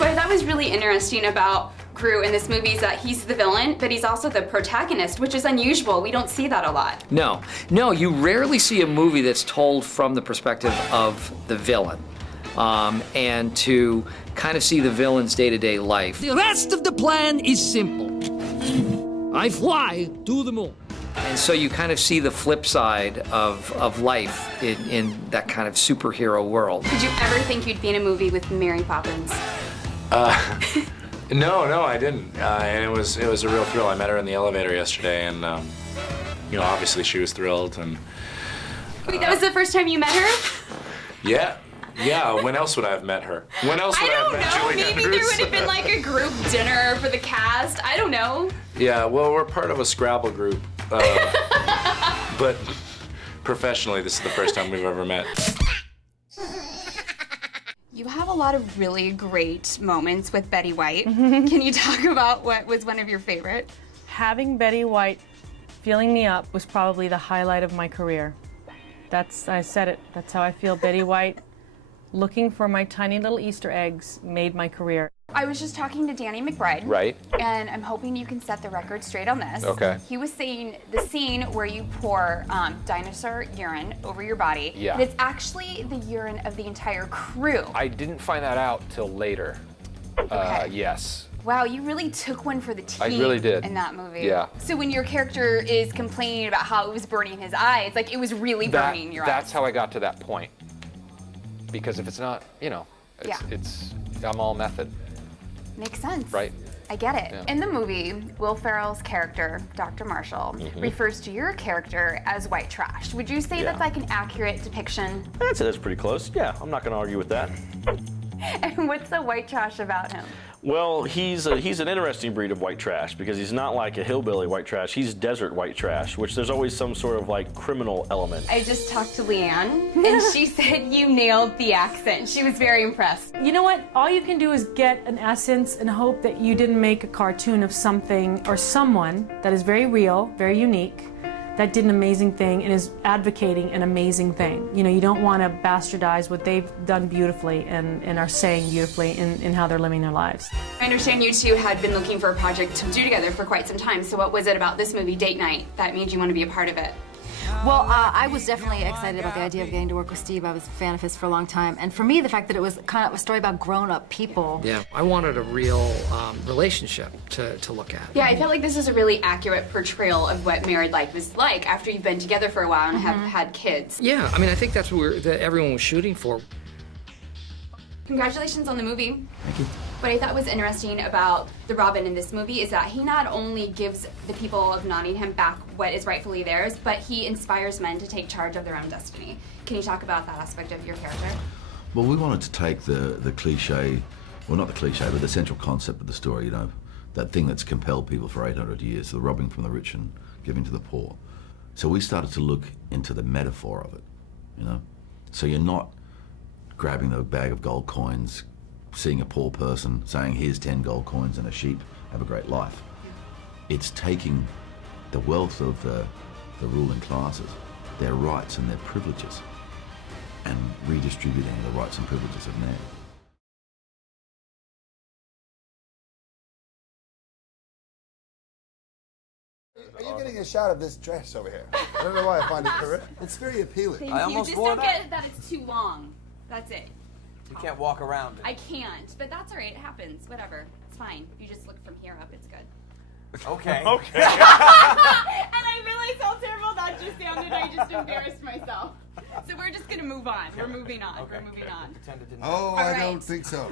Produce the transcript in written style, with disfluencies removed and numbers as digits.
What I thought was really interesting about Gru in this movie is that he's the villain, but he's also the protagonist, which is unusual. We don't see that a lot. No, you rarely see a movie that's told from the perspective of the villain. And to kind of see the villain's day-to-day life. The rest of the plan is simple. I fly to the moon. And so you kind of see the flip side of life in that kind of superhero world. Did you ever think you'd be in a movie with Mary Poppins? No, I didn't. And it was a real thrill. I met her in the elevator yesterday, and you know, obviously she was thrilled. And Wait, that was the first time you met her? yeah. When else would I have met her? When else would I have met Julie I don't know. Maybe there would have been like a group dinner for the cast. I don't know. Yeah, well, we're part of a Scrabble group, but professionally, this is the first time we've ever met. You have a lot of really great moments with Betty White. Can you talk about what was one of your favorite? Having Betty White feeling me up was probably the highlight of my career. I said it, that's how I feel. Betty White, looking for my tiny little Easter eggs, made my career. I was just talking to Danny McBride. Right. And I'm hoping you can set the record straight on this. Okay. He was saying the scene where you pour dinosaur urine over your body. Yeah. It's actually the urine of the entire crew. I didn't find that out till later. Okay. Yes. Wow, you really took one for the team. I really did. In that movie. Yeah. So when your character is complaining about how it was burning his eyes, like it was really burning your eyes. That's how I got to that point. Because if it's not, you know, I'm all method. Makes sense. Right. I get it. Yeah. In the movie, Will Ferrell's character, Dr. Marshall, refers to your character as white trash. Would you say that's like an accurate depiction? I'd say that's pretty close. Yeah, I'm not going to argue with that. And what's the white trash about him? Well, he's an interesting breed of white trash because he's not like a hillbilly white trash. He's desert white trash, which there's always some sort of like criminal element. I just talked to Leanne, and she said you nailed the accent. She was very impressed. You know what? All you can do is get an essence and hope that you didn't make a cartoon of something or someone that is very real, very unique, that did an amazing thing and is advocating an amazing thing. You know, you don't want to bastardize what they've done beautifully and are saying beautifully in how they're living their lives. I understand you two had been looking for a project to do together for quite some time, so what was it about this movie, Date Night, that made you want to be a part of it? Well, I was definitely excited about the idea of getting to work with Steve. I was a fan of his for a long time. And for me, the fact that it was kind of a story about grown-up people. Yeah, I wanted a real relationship to look at. Yeah, I felt like this is a really accurate portrayal of what married life is like after you've been together for a while and have had kids. Yeah, I mean, I think that's what everyone was shooting for. Congratulations on the movie. Thank you. What I thought was interesting about the Robin in this movie is that he not only gives the people of Nottingham back what is rightfully theirs, but he inspires men to take charge of their own destiny. Can you talk about that aspect of your character? Well, we wanted to take the cliche, well, not the cliche, but the central concept of the story, you know, that thing that's compelled people for 800 years, the robbing from the rich and giving to the poor. So we started to look into the metaphor of it, you know? So you're not grabbing the bag of gold coins, seeing a poor person, saying, here's 10 gold coins and a sheep, have a great life. It's taking the wealth of the ruling classes, their rights and their privileges, and redistributing the rights and privileges of men. Are you getting a shot of this dress over here? I don't know why I find it correct. It's very appealing. Thank you. Just don't get that it's too long. That's it. You can't walk around it. I can't, but that's all right. It happens. Whatever. It's fine. You just look from here up. It's good. Okay. And I realized how terrible that just sounded. I just embarrassed myself. So we're just going to move on. We're moving on. Okay. We're moving on. Pretend it didn't Oh, All I right. don't think so.